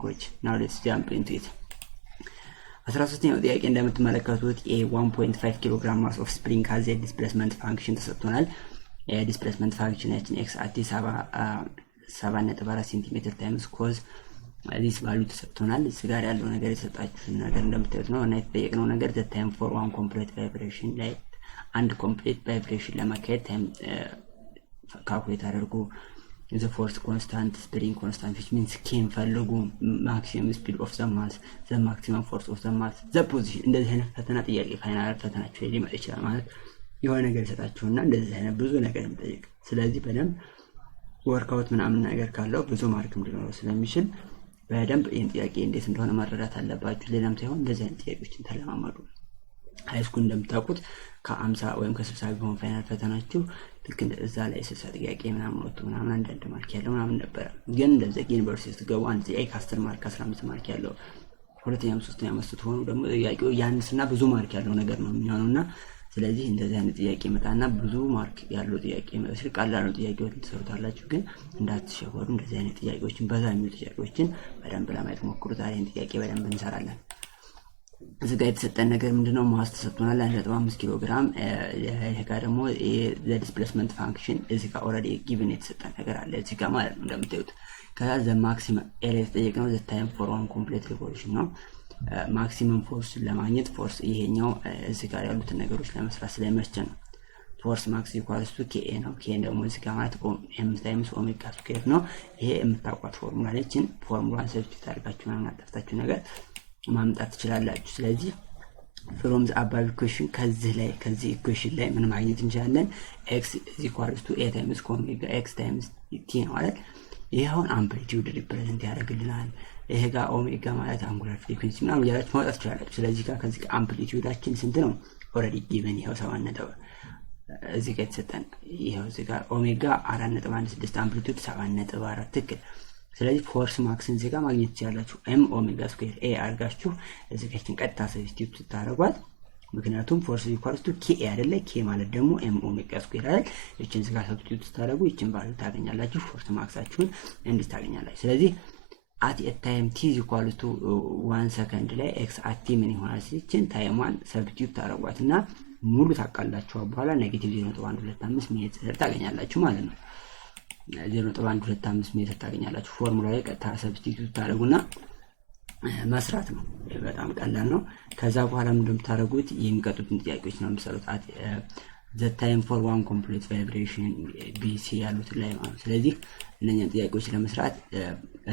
ባንኮች now let's jump into it 13ኛው ጥያቄ እንደምትመለከቱት a 1.5 kg mass of spring has a displacement function ተሰጥቶናል displacement function ያችን x at 7.4 cm times cos this value ተሰጥቶናል እዚህ ጋር ያለው ነገር የተሰጣችሁ ነገር እንደምታዩት ነው እና የተጠየቀው ነገር the time for one complete vibration ላይ አንድ complete vibration ለማካሄድ time calculate አድርጉ the force constant spring constant which means can ፈልጉ maximum speed of the mass the maximum force of the mass the position እንደዚህ አይነት ፈተና ጥያቄ ፋይናል ፈተናችሁ ላይ ሊመጣ ይችላል ማለት የሆነ ነገር ይሰጣችሁና እንደዚህ አይነት ብዙ ነገር እንጠይቅ ስለዚህ በደንብ ወርክአውት ምናምን ነገር ካለው ብዙ ማርክም ሊኖረው ስለሚችል በደንብ ይሄን ጥያቄ እንዴት እንደሆነ ማረዳት አለባችሁ ሌላም ሳይሆን እንደዚህ አይነት ጥያቄዎችን ተለማመዱ ሃይስኩል እንደምታውቁት ከ50 ወይም ከ60 ቢሆን ፋይናል ፈተናችሁ ልክ እዛ ላይ 60 ጥያቄ ምናምን ወጥቶ ምናምን አንድ ማርክ ያለው ምናምን ነበር ግን እንደዚህ ዩኒቨርሲቲ ስትገቡ አንድ ጥያቄ 10 ማርክ 15 ማርክ ያለው ሁለተኛም ሶስተኛም ስትሆኑ ደግሞ ጥያቄው ያንስና ብዙ ማርክ ያለው ነገር ነው የሚሆነውና ስለዚህ እንደዚህ አይነት ጥያቄ መጣና ብዙ ማርክ ያለው ጥያቄ መስል ቀላል ነው ጥያቄዎችን ተሰርታላችሁ ግን እንዳትሸወዱ እንደዚህ አይነት ጥያቄዎችን በዛ የሚሉ ጥያቄዎችን በደንብ ለማየት ሞክሩ ዛሬን ጥያቄ በደንብ እንሰራለን እዚህ ጋር የተሰጠን ነገር ምንድነው ማስ ተሰጥቶናል 1.5 ኪሎ ግራም ይሄ ጋር ደግሞ the displacement function እዚህ ጋር already given የተሰጠን ነገር አለ እዚህ ጋር ማለት ነው እንደምታዩት ከዛ the maximum area የተጠየቀው the time for one complete revolution ነው ማክሲመም ፎርስ ለማግኘት ፎርስ ይሄኛው እዚህ ጋር ያሉት ነገሮች ለመስራት ስለሚያስችል ነው ፎርስ ማክስ ኢኳልስ ቱ KA ነው KA ደግሞ እዚህ ጋር ማለት m ታይምስ ኦሜጋ ስኩዌር ነው ይሄ የምታውቋት ፎርሙላ ነችን ፎርሙላን ሰብስቲት አድርጋችሁ ማናጠፍታችሁ ነገር ማምጣት ትችላላችሁ ስለዚህ from the above equation ከዚህ ኢኩዌሽን ላይ ምን ማግኘት እንችላለን x ኢኳልስ ቱ a ታይምስ ኦሜጋ x ታይምስ t ነው አይደል ይሄውን አምፕሊቲዩድ ሪፕሬዘንት ያደርግልናል ይሄ ጋር ኦሜጋ ማለት አንጉላር ፍሪኩዌንሲ ምናምን ያላችሁ ማውጣት ይችላል ስለዚህ ጋር ከዚህ አምፕሊቲዩዳችን ስንት ነው ኦሬዲ ጊቨን ይሄው 7 ነጥብ እዚህ ጋር ተሰጠን ይሄው እዚህ ጋር ኦሜጋ 4.16 አምፕሊቲዩድ 7.4 ትክክል ስለዚህ ፎርስ ማክስን እዚህ ጋር ማግኘት ይችላልችሁ m ኦሜጋ ስኩዌር a አድርጋችሁ እዚህ ጋር ቀጥታ ሰብስቲቱት ታደርጓት ምክንያቱም ፎርስ ኢኳልስ ቱ KA አይደለ K ማለት ደግሞ m ኦሜጋ ስኩዌር አይደል እቺን እዚህ ጋር ሰብስቲቱት ታደርጉ እቺን ቫልዩ ታገኛላችሁ ፎርስ ማክሳችሁን እንዴት ታገኛላችሁ ስለዚህ at a time t is equal to 1 second ላይ x at t ምን ይሆናል ሲችን ታይሟን ሰብስቲቱት ታደርጓትና ሙሉ ታቃላችሁ በኋላ ኔጌቲቭ 0.125 ሜትር ታገኛላችሁ ማለት ነው 0.125 ሜትር ታገኛላችሁ ፎርሙላ ላይ ቀጥታ ሰብስቲቱት ታደርጉና መስራት ነው በጣም ቀላል ነው ከዛ በኋላ ምን እንደምታደርጉት የሚቀጥሉትን ጥያቄዎች ነው የምትሰሩት the time for one complete vibration BC ያሉት ላይ ማለት ስለዚህ እነኛ ጥያቄዎች ለመስራት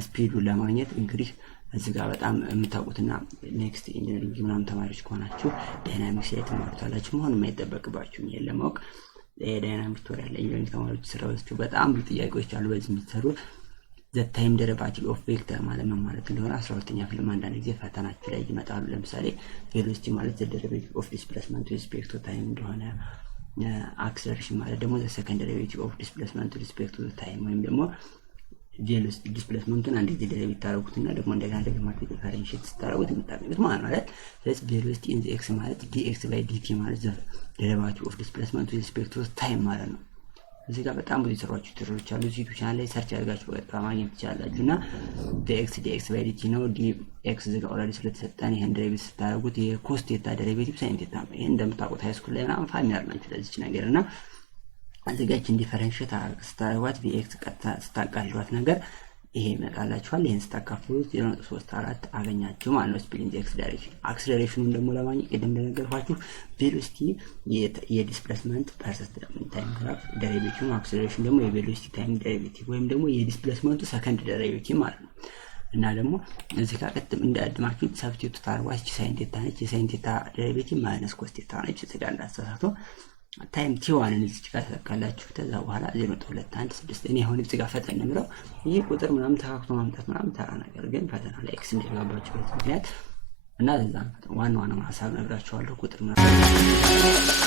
ስፒዱን ለማግኘት እንግዲህ እዚህ ጋር በጣም የምታውቁትና ኔክስት ኢንጂነሪንግ ምናምን ተማሪዎች ከሆናችሁ ዳይናሚክስ ላይ ተማሩታላችሁ መሆን የማይጠበቅባችሁ ነው ለማወቅ ዳይናሚክስ ቱቶሪያል ላይ ኢንጂነሪንግ ተማሪዎች ስራዎቹ በጣም ብዙ ጥያቄዎች አሉ በዚህ የሚሰሩ the time derivative of vector ማለት ምን ማለት እንደሆነ 12ኛ ክፍል አንዳንድ ጊዜ ፈተናችሁ ላይ ይመጣሉ ለምሳሌ velocity ማለት the derivative of displacement with respect to time እንደሆነ acceleration ማለት ደግሞ the second derivative of displacement with respect to time ወይም ደግሞ velocity displacementን አንድ ጊዜ ደሪቬት ታደርጉትና ደግሞ እንደገና ደግሞ ዲፈረንሺየት ታደርጉት የምታገኙት ማለት ነው ስለዚህ velocity in the x ማለት dx by dt ማለት the derivative of displacement with respect to time ማለት ነው እዚህ ጋር በጣም ብዙ ስራዎች ትሮች አሉ እዚህ ቻናል ላይ ሰርች አድርጋችሁ በጣም ማግኘት ትችላላችሁና dx by dt ነው dx እዚህ ጋር ኦልሬዲ ስለተሰጠን ይሄን ደሪቬት ስታደርጉት የኮስ ቴታ ደሪቬቲቭ ሳይን ቴታ ይሄ እንደምታውቁት ሃይስኩል ላይ ምናምን ፋሚሊያር ናችሁ ለዚህ ነገርና አዘጋጅን ዲፈረንሺየት ስታደርጓት vx ቀጥታ ስታቃልሏት ነገር ይሄ ይመጣላችኋል ይሄን ስታካፍሉት 0.34 አገኛችሁ ማለት ነው ስፒድ ኢን ኤክስ ዳይሬክሽን አክሰለሬሽኑን ደግሞ ለማግኘት ቀደም እንደነገርኳችሁ ቬሎሲቲ የዲስፕሌስመንት ፐርሰንት ታይም ግራፍ ዴሪቬቲቭ አክሰለሬሽን ደግሞ የቬሎሲቲ ታይም ዴሪቬቲቭ ወይም ደግሞ የዲስፕሌስመንቱ ሰከንድ ዴሪቬቲቭ ማለት ነው እና ደግሞ እዚህ ጋር ቀጥም እንዳድማችሁ ሰብስቲቱት ታርጓች ሳይን ቴታ ነች የሳይን ቴታ ዴሪቬቲቭ ማይነስ ኮስ ቴታ ነች እዚህ ጋር እንዳስተሳሰቱ ታይም t1 እዚህ ጋር ተካላችሁ ከዛ በኋላ 0.216 እኔ አሁን እዚህ ጋር ፈተና ነው ይሄ ቁጥር ምናምን ተካክቶ ማምጣት ምናምን ተራ ነገር ግን ፈተና ላይ ኤክስ እንደገባችሁ ምክንያት እና ለዛ ዋና ሐሳብ ነግራችኋለሁ ቁጥር ምናምን